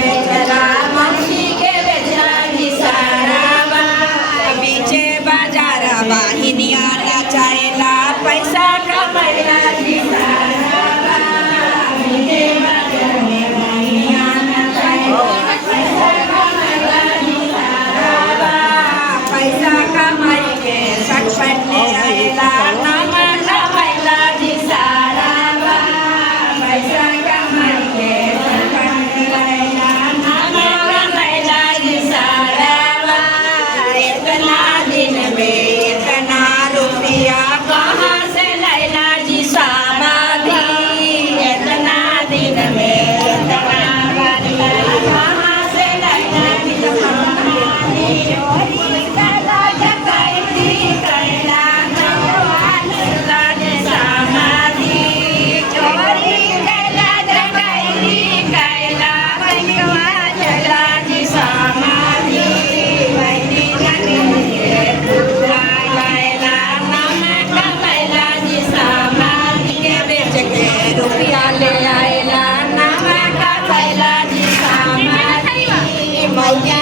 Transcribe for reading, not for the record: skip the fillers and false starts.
बेचला मौसी के बेचला जी सारावा बीचे बाजार वाहिनिया नाचायला पैसा कमायला जी सारावा बीचे बाजार वाहिनिया नाचायला पैसा कमायला जी सारावा पैसा कमाई के सटपट ले आयला नाम कमायला जी सारावा पैसा कमाई के सटपट ले आयला नाम कमायला जी सारावा इतना दिन में इतना रुपया कहाँ से लैला जी समाधि इतना दिन में इतना रुपया कहाँ से लैला जी समाधि चोरी कला डकैती कैला भगवान लाज समाधि चोरी कला डकैती कैला भगवान लाज समाधि वही नदी के पूरा कैला नाम कमैला जी समाधि के बेच के रुपया ले आयला नाम कमैला जी समाधि मौया